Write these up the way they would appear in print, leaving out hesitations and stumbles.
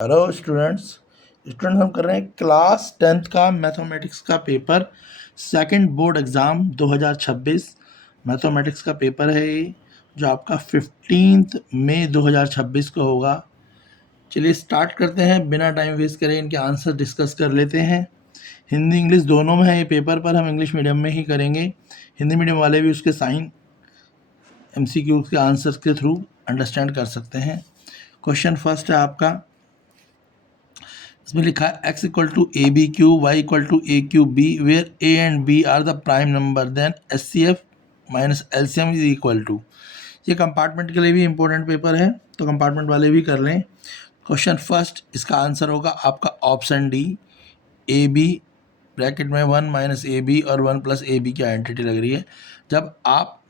Hello students हम कर रहे हैं क्लास 10th का मैथमेटिक्स का paper second board exam 2026 mathematics का पेपर है ये जो आपका 15 मई 2026 को होगा। चलिए स्टार्ट करते हैं, बिना टाइम वेस्ट करें इनके आंसर डिस्कस कर लेते हैं। हिंदी इंग्लिश दोनों में है ये पेपर, पर हम इंग्लिश मीडियम में ही करेंगे। हिंदी मीडियम वाले भी उसके साइन MCQ के आंसर के थ्रू अंडरस्टैंड कर सकते हैं। क्वेश्चन फर्स्ट है आपका, इसमें लिखा है x equal to A B Q Y equal to A Q B where a and b are the prime number then SCF minus LCM is equal to. ये compartment के लिए भी इंपॉर्टेंट पेपर है, तो कंपार्टमेंट वाले भी कर लें। क्वेश्चन फर्स्ट, इसका आंसर होगा आपका option D, A B bracket में 1 माइनस ए बी और 1 प्लस ए बी की आइडेंटिटी लग रही है। जब आप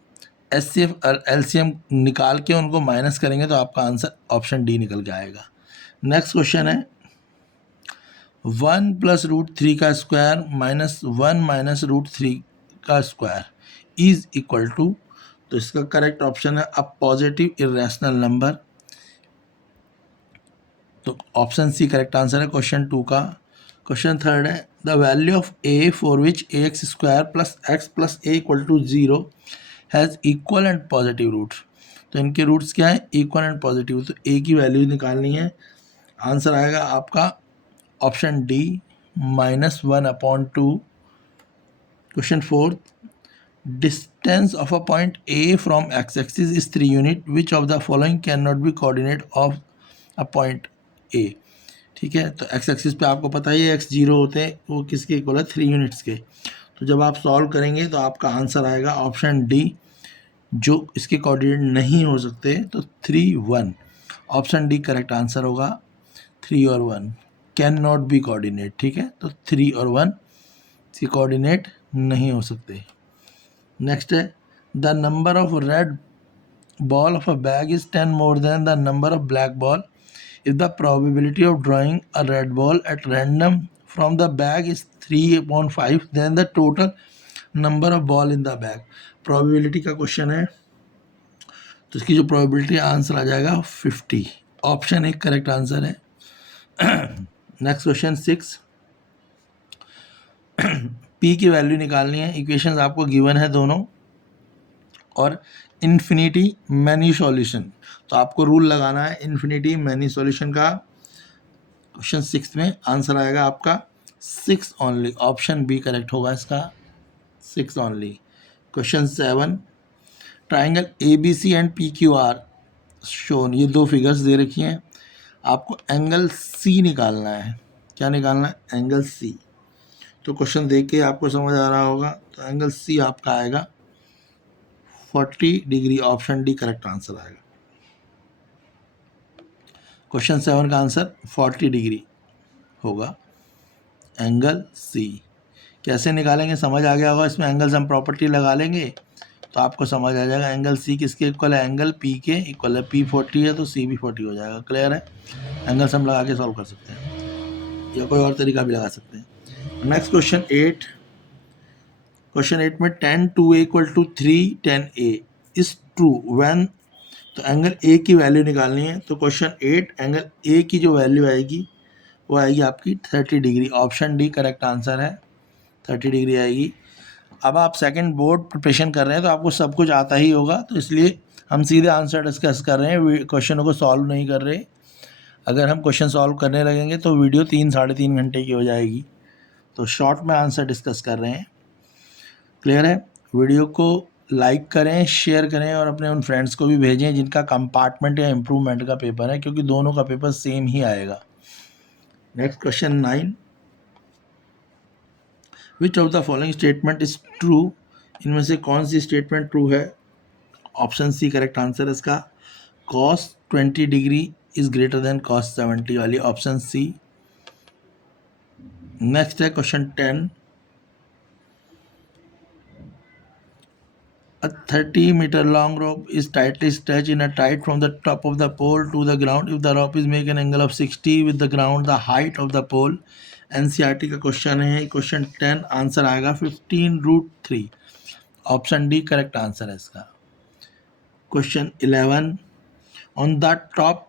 SCF और LCM निकाल के उनको माइनस करेंगे तो आपका आंसर ऑप्शन डी निकल के आएगा। नेक्स्ट क्वेश्चन है 1 प्लस रूट 3 का स्क्वायर माइनस 1 माइनस रूट 3 का स्क्वायर इज इक्वल टू, तो इसका करेक्ट ऑप्शन है अ पॉजिटिव इरेशनल नंबर, तो ऑप्शन सी करेक्ट आंसर है क्वेश्चन 2 का। क्वेश्चन थर्ड है the value of a for which ax square plus x plus a equal to 0 has equal and positive roots. तो इनके roots क्या है, equal and positive, तो a की वैल्यू निकालनी है। आंसर आएगा आपका option D -1/2। Question fourth, distance of a point A from X axis is 3 unit, which of the following can not be coordinate of a point ए। ठीक है, तो एक्स एक्सिस पे आपको पता ही है x0 होते हैं, वो किसके इक्वल है, 3 यूनिट्स के। तो जब आप सॉल्व करेंगे तो आपका आंसर आएगा ऑप्शन डी, जो इसके कोऑर्डिनेट नहीं हो सकते, तो 3, 1। ऑप्शन डी करेक्ट आंसर होगा। 3 और 1 कैन नॉट बी कोऑर्डिनेट, ठीक है, तो 3 और 1 इसके कोऑर्डिनेट नहीं हो सकते। नेक्स्ट है the number of red ball of a bag is 10 more than the number of black ball if the probability of drawing a red ball at random from the bag is 3/5 then the total number of ball in the bag। probability का question है, तो इसकी जो probability answer आ जाएगा 50। Option एक correct answer है। Next question 6, p की वैल्यू निकालनी है। इक्वेशंस आपको गिवन है दोनों, और इन्फिनिटी मैनी सॉल्यूशन, तो आपको रूल लगाना है इन्फिनिटी मैनी सॉल्यूशन का। क्वेश्चन 6 में आंसर आएगा आपका 6 ओनली, ऑप्शन बी करेक्ट होगा इसका, 6 only. Question 7, triangle ABC and PQR shown, ये दो फिगर्स दे रखी हैं, आपको एंगल C निकालना है। क्या निकालना है, एंगल C। तो क्वेश्चन देख के आपको समझ आ रहा होगा, तो एंगल C आपका आएगा 40 degree, option D correct answer आएगा। क्वेश्चन 7 का आंसर 40 डिग्री होगा, एंगल C। कैसे निकालेंगे समझ आ गया होगा, इसमें एंगल्स हम प्रॉपर्टी लगा लेंगे तो आपको समझ आ जाएगा एंगल C किसके इक्वल है, एंगल P के इक्वल है। P 40 है तो C भी 40 हो जाएगा। क्लियर है, एंगल्स हम लगा के सॉल्व कर सकते हैं, या कोई और तरीका भी लगा सकते हैं। नेक्स्ट क्वेश्चन 8, क्वेश्चन 8 में 10 2a equal to 3 10a is true when, तो एंगल A की वैल्यू निकालनी है। तो क्वेश्चन 8 एंगल A की जो वैल्यू आएगी वो आएगी आपकी 30 degree, option D correct answer है, 30 डिग्री आएगी। अब आप सेकंड बोर्ड प्रिपरेशन कर रहे हैं तो आपको सब कुछ आता ही होगा, तो इसलिए हम सीधे आंसर डिस्कस कर रहे हैं, क्वेश्चनों को सॉल्व नहीं कर रहे। अगर हम क्वेश्चन सॉल्व करने लगेंगे तो वीडियो 3-3.5 घंटे की हो जाएगी, तो शॉर्ट में आंसर डिस्कस कर रहे हैं। क्लियर है, वीडियो को लाइक करें, शेयर करें और अपने उन फ्रेंड्स को भी भेजें जिनका कंपार्टमेंट या इम्प्रूवमेंट का पेपर है, क्योंकि दोनों का पेपर सेम ही आएगा। Next question 9, which of the following statement is true, इनमें से कौन सी स्टेटमेंट ट्रू है। ऑप्शन सी करेक्ट आंसर है इसका, cos 20 degree is greater than cos 70 वाली, ऑप्शन सी। नेक्स्ट है question 10, a 30-meter long rope is tightly stretched in a tight from the top of the pole to the ground if the rope is make an angle of 60 with the ground the height of the pole। NCERT का question है, question 10 answer आएगा 15√3, option D correct answer है इसका। Question 11, on the top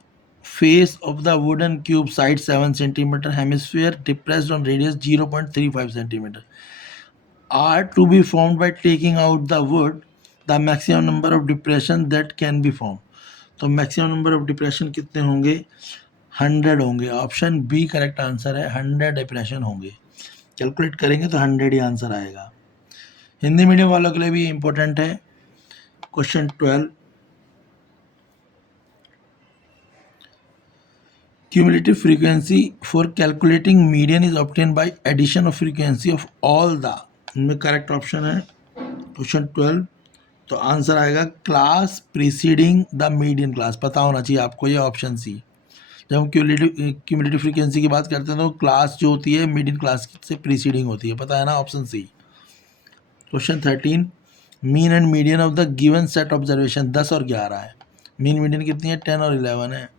face of the wooden cube side 7 centimeter, hemisphere depressed on radius 0.35 centimeter are to be formed by taking out the wood, the maximum number of depression that can be formed. तो maximum number of depression कितने होंगे? 100 होंगे। Option B correct answer है, 100 depression होंगे। Calculate करेंगे तो 100 ही answer आएगा। Hindi medium वालों के लिए भी इंपॉर्टेंट है। Question 12, cumulative frequency for calculating median is obtained by addition of frequency of all the, इनमें करेक्ट ऑप्शन है क्वेश्चन 12, तो आंसर आएगा class preceding the median class. पता होना चाहिए आपको ये ऑप्शन सी। जब हम क्यूमुलेटिव फ्रीक्वेंसी की बात करते हैं तो क्लास जो होती है मीडियन क्लास से प्रीसीडिंग होती है, पता है ना, option C. Question 13, mean and median of the given set observation 10 और 11 है। मीन मीडियन कितनी है? 10 और 11 है।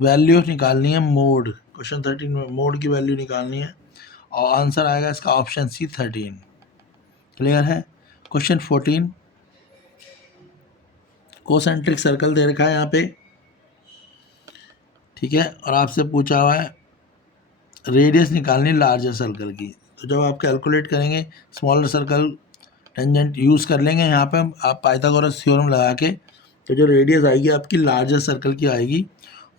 वैल्यू निकालनी है मोड। क्वेश्चन 13 में मोड की वैल्यू निकालनी है और आंसर आएगा इसका ऑप्शन सी 13। क्लियर है। क्वेश्चन 14, कोसेंट्रिक सर्कल दे रखा है यहाँ पे, ठीक है, और आपसे पूछा हुआ है रेडियस निकालनी लार्जर सर्कल की। तो जब आप कैलकुलेट करेंगे स्मॉलर सर्कल टेंजेंट यूज़ कर लेंगे यहाँ पे आप पाइथागोरस थ्योरम लगा के, तो जो रेडियस आएगी आपकी लार्जर सर्कल की आएगी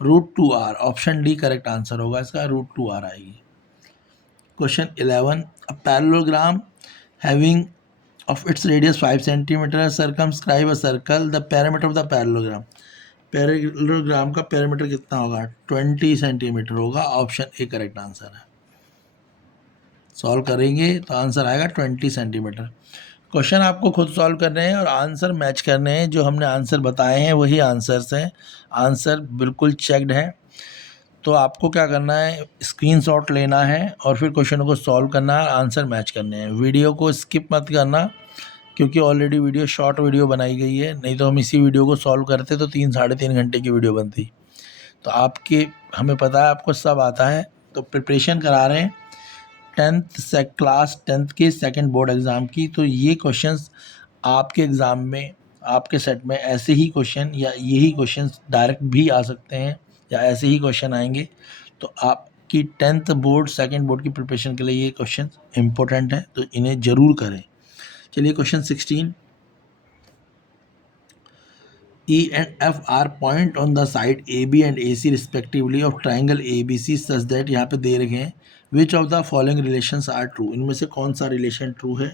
√2r। Option D correct answer होगा इसका, √2r आएगी। Question 11, a parallelogram having of its radius 5 centimeter circumscribe a circle, the perimeter of the parallelogram, parallelogram का पैरामीटर कितना होगा? 20 सेंटीमीटर होगा। ऑप्शन ए करेक्ट आंसर है। सॉल्व करेंगे तो आंसर आएगा 20 सेंटीमीटर। क्वेश्चन आपको खुद सॉल्व करने हैं और आंसर मैच करने हैं। जो हमने आंसर बताए हैं वही आंसर्स हैं, आंसर बिल्कुल चेक्ड है। तो आपको क्या करना है, स्क्रीनशॉट लेना है और फिर क्वेश्चन को सॉल्व करना है, आंसर मैच करने हैं। वीडियो को स्किप मत करना क्योंकि ऑलरेडी वीडियो शॉर्ट वीडियो बनाई गई है, नहीं तो हम इसी वीडियो को सॉल्व करते तो 3-3.5 घंटे की वीडियो बनती। तो आपके, हमें पता है आपको सब आता है, तो प्रिपरेशन करा रहे हैं 10th क्लास 10th के सेकंड बोर्ड एग्ज़ाम की। तो ये क्वेश्चंस आपके एग्ज़ाम में, आपके सेट में ऐसे ही क्वेश्चन या यही क्वेश्चंस डायरेक्ट भी आ सकते हैं या ऐसे ही क्वेश्चन आएंगे। तो आपकी 10th बोर्ड सेकंड बोर्ड की प्रिपरेशन के लिए ये क्वेश्चन इंपॉर्टेंट है, तो इन्हें ज़रूर करें। चलिए question 16, E and F are point on the side AB and AC respectively of triangle ABC such that, यहाँ पे दे रखे हैं which of the following relations are true, इनमें से कौन सा रिलेशन ट्रू है?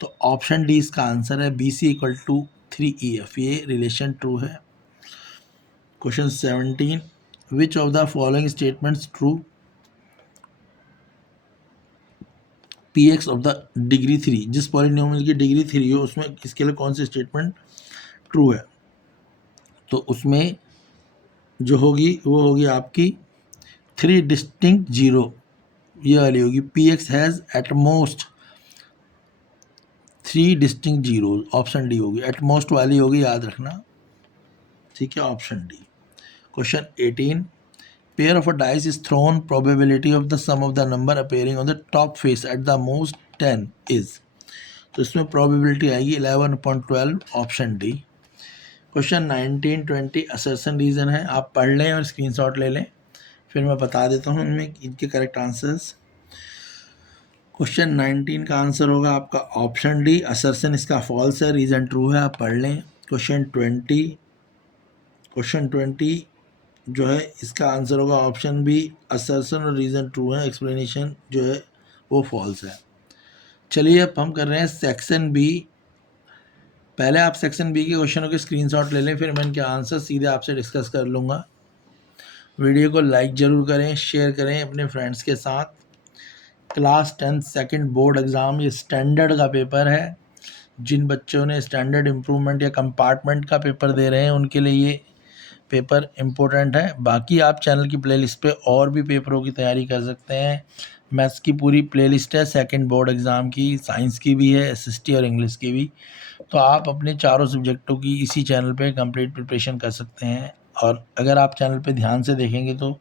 तो ऑप्शन डी इसका आंसर है, BC = 3EF, ये रिलेशन ट्रू है। Question 17, which of the following statements true, PX of the degree 3, जिस पॉलिनोमियल की डिग्री 3 हो उसमें इसके लिए कौन सी स्टेटमेंट ट्रू है? तो उसमें जो होगी वो होगी आपकी 3 डिस्टिंक्ट जीरो, ये वाली होगी। PX has at most 3 distinct zero, option D होगी, एट मोस्ट वाली होगी, याद रखना, ठीक है, option D. Question 18, pair of a dice is thrown, probability of the sum of the number appearing on the top face at the most 10 is, तो इसमें probability आएगी 11/12, option D. Question 19, 20 assertion reason है, आप पढ़ लें और screenshot ले लें, फिर मैं बता देता हूँ इनमें इनके करेक्ट आंसर्स। क्वेश्चन 19 का आंसर होगा आपका ऑप्शन डी, असर्शन इसका फॉल्स है, रीजन ट्रू है, आप पढ़ लें। क्वेश्चन 20 जो है इसका आंसर होगा ऑप्शन बी, असर्शन और रीज़न ट्रू है, एक्सप्लेनेशन जो है वो फॉल्स है। चलिए अब हम कर रहे हैं सेक्शन बी। पहले आप सेक्शन बी के क्वेश्चनों के स्क्रीनशॉट ले लें, फिर मैं इनके आंसर सीधे आपसे डिस्कस कर लूँगा। वीडियो को लाइक ज़रूर करें, शेयर करें अपने फ्रेंड्स के साथ। क्लास 10 सेकंड बोर्ड एग्ज़ाम, ये स्टैंडर्ड का पेपर है। जिन बच्चों ने स्टैंडर्ड इम्प्रूवमेंट या कंपार्टमेंट का पेपर दे रहे हैं उनके लिए ये पेपर इम्पोर्टेंट है। बाकी आप चैनल की प्लेलिस्ट पे और भी पेपरों की तैयारी कर सकते हैं। मैथ्स की पूरी प्लेलिस्ट है सेकंड बोर्ड एग्ज़ाम की, साइंस की भी है, SST और इंग्लिश की भी। तो आप अपने चारों सब्जेक्टों की इसी चैनल पे कंप्लीट प्रिपरेशन कर सकते हैं। और अगर आप चैनल पे ध्यान से देखेंगे तो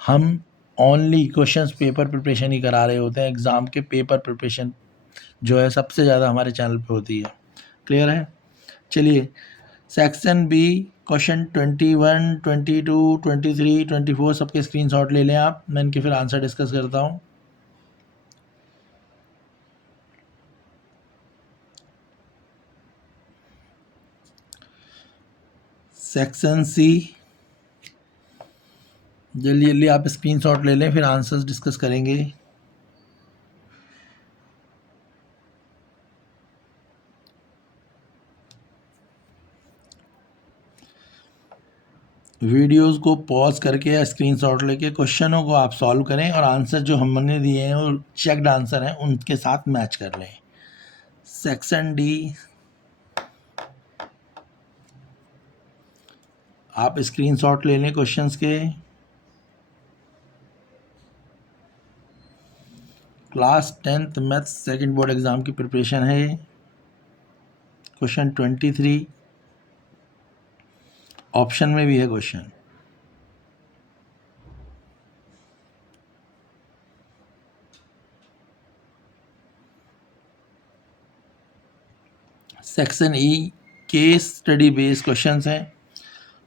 हम ओनली क्वेश्चंस पेपर प्रिपरेशन ही करा रहे होते हैं। एग्ज़ाम के पेपर प्रिपरेशन जो है सबसे ज़्यादा हमारे चैनल पे होती है। क्लियर है। चलिए सेक्शन बी क्वेश्चन 21, 22, 23, 24 सबके स्क्रीनशॉट ले लें आप, मैं इनके फिर आंसर डिस्कस करता हूँ। सेक्शन सी, जल्दी जल्दी आप स्क्रीनशॉट ले लें, फिर आंसर्स डिस्कस करेंगे। वीडियोस को पॉज करके या स्क्रीनशॉट लेके क्वेश्चनों को आप सॉल्व करें और आंसर जो हमने दिए हैं और चेक्ड आंसर हैं उनके साथ मैच कर लें। सेक्शन डी, आप स्क्रीनशॉट ले लें क्वेश्चंस के। Class 10th maths second board exam की प्रिपरेशन है। क्वेश्चन 23 ऑप्शन में भी है question. Section E, case study based questions हैं।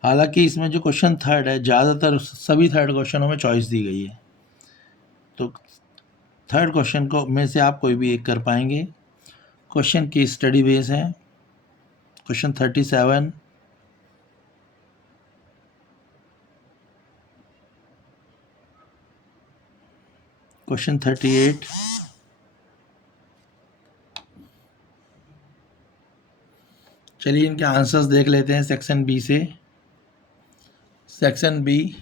हालांकि इसमें जो क्वेश्चन थर्ड है, ज़्यादातर सभी थर्ड क्वेश्चनों में चॉइस दी गई है, तो थर्ड क्वेश्चन को में से आप कोई भी एक कर पाएंगे। क्वेश्चन की स्टडी बेस है। क्वेश्चन 37, क्वेश्चन 38, चलिए इनके आंसर्स देख लेते हैं सेक्शन बी से। सेक्शन बी,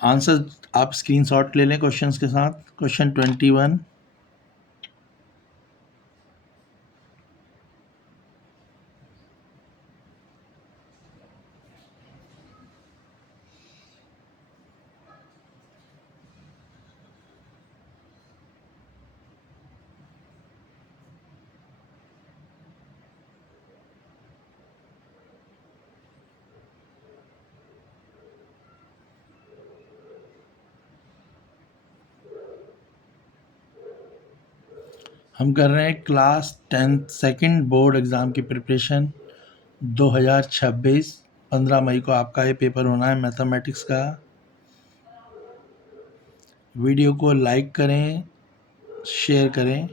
आंसर आप स्क्रीनशॉट ले लें क्वेश्चंस के साथ। क्वेश्चन 21, हम कर रहे हैं class 10th second board exam की प्रिपरेशन 2026। 15 मई को आपका ये पेपर होना है मैथमेटिक्स का। वीडियो को लाइक करें, शेयर करें।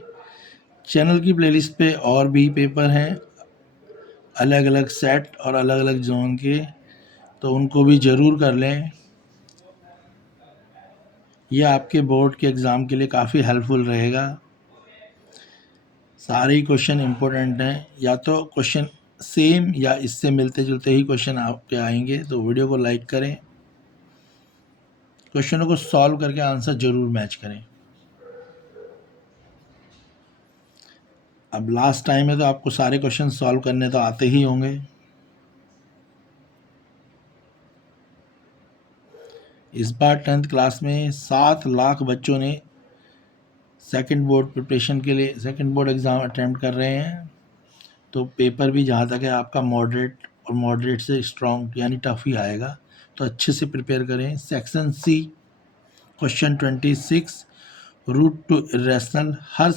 चैनल की प्लेलिस्ट पे और भी पेपर हैं अलग अलग सेट और अलग अलग जोन के, तो उनको भी ज़रूर कर लें। यह आपके बोर्ड के एग्ज़ाम के लिए काफ़ी हेल्पफुल रहेगा। सारे ही क्वेश्चन इम्पोर्टेंट हैं, या तो क्वेश्चन सेम या इससे मिलते जुलते ही क्वेश्चन आपके आएंगे, तो वीडियो को लाइक करें, क्वेश्चनों को सॉल्व करके आंसर जरूर मैच करें। अब लास्ट टाइम है तो आपको सारे क्वेश्चन सॉल्व करने तो आते ही होंगे। इस बार 10th क्लास में 7 लाख बच्चों ने सेकंड बोर्ड प्रिपरेशन के लिए सेकंड बोर्ड एग्ज़ाम अटेम्प्ट कर रहे हैं, तो पेपर भी जहाँ तक है आपका मॉडरेट और मॉडरेट से स्ट्रॉन्ग यानी टफ ही आएगा, तो अच्छे से प्रिपेयर करें। Section C, question 26, root to irrational. हर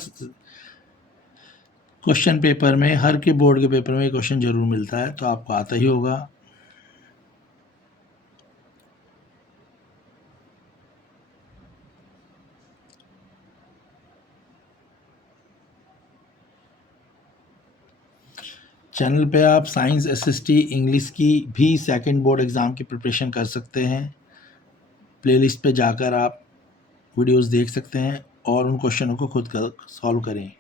क्वेश्चन पेपर में, हर के बोर्ड के पेपर में क्वेश्चन जरूर मिलता है, तो आपको आता ही होगा। चैनल पे आप साइंस एसएसटी इंग्लिश की भी सेकंड बोर्ड एग्ज़ाम की प्रिपरेशन कर सकते हैं। प्लेलिस्ट पे जाकर आप वीडियोस देख सकते हैं और उन क्वेश्चनों को खुद सॉल्व करें।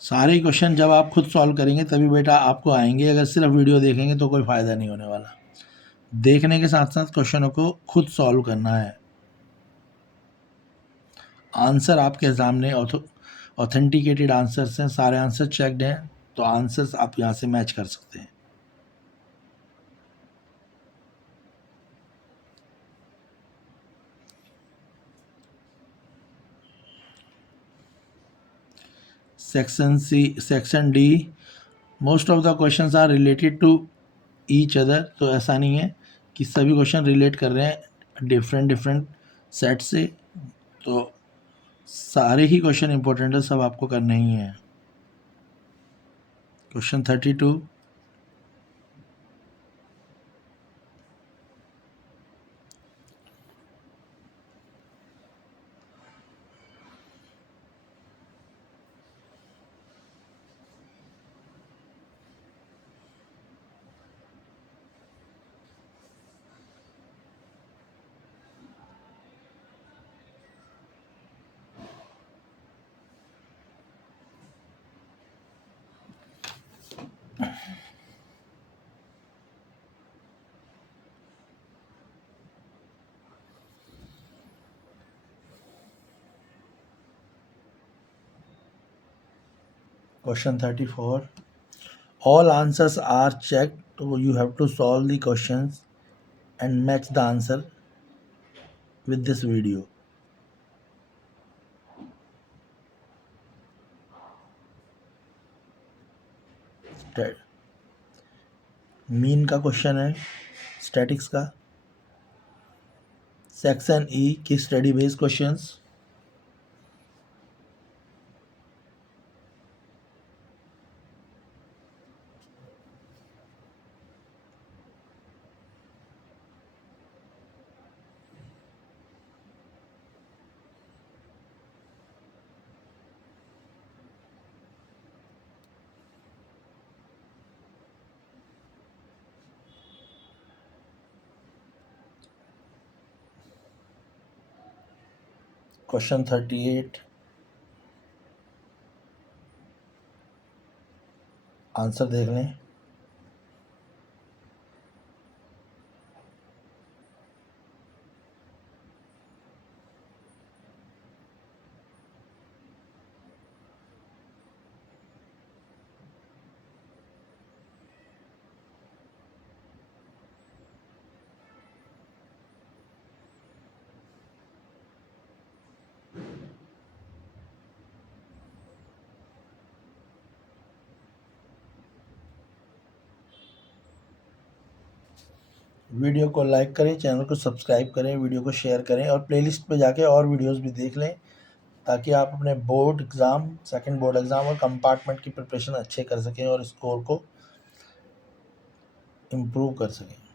सारे क्वेश्चन जब आप खुद सॉल्व करेंगे तभी बेटा आपको आएंगे, अगर सिर्फ वीडियो देखेंगे तो कोई फ़ायदा नहीं होने वाला। देखने के साथ साथ क्वेश्चनों को खुद सॉल्व करना है। आंसर आपके सामने ऑथेंटिकेटेड आंसर्स हैं, सारे आंसर चेक्ड हैं, तो आंसर्स आप यहाँ से मैच कर सकते हैं। Section D, most of the questions are related to each other, तो ऐसा नहीं है कि सभी क्वेश्चन रिलेट कर रहे हैं डिफरेंट सेट से, तो सारे ही क्वेश्चन इंपॉर्टेंट है, सब आपको करने ही है। Question 32, Question 34. All answers are checked, so you have to solve the questions and match the answer with this video. Mean का क्वेश्चन है, स्टैटिक्स का। सेक्शन ई की study based questions. Question 38, answer देख लें। वीडियो को like करें, channel को subscribe करें, वीडियो को शेयर करें और प्लेलिस्ट पे जाके और वीडियोस भी देख लें, ताकि आप अपने board exam, second board exam और कंपार्टमेंट की प्रिपरेशन अच्छे कर सकें और स्कोर को इम्प्रूव कर सकें।